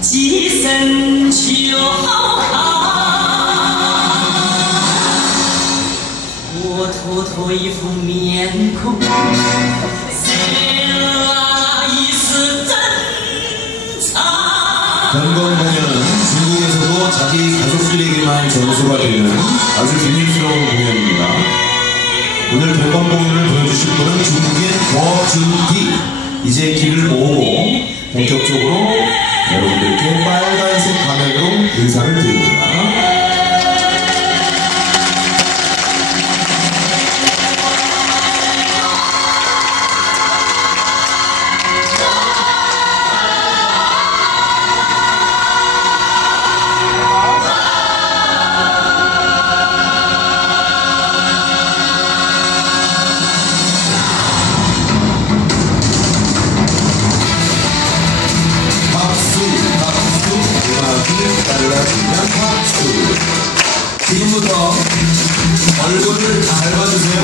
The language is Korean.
几身就好看，我脱脱一副面孔，谁一是真唱。 경건 공연은 중국에서도 자기 가족들에게만 전수가 되는 아주 비밀스러운 공연입니다. 오늘 경건 공연을 보여주실 분은 중국인 거준기. 이제 길을 모으고 본격적으로 여러분들께 빨간색 가면으로 인사를 드립니다. 지금부터 얼굴을 잘 봐주세요.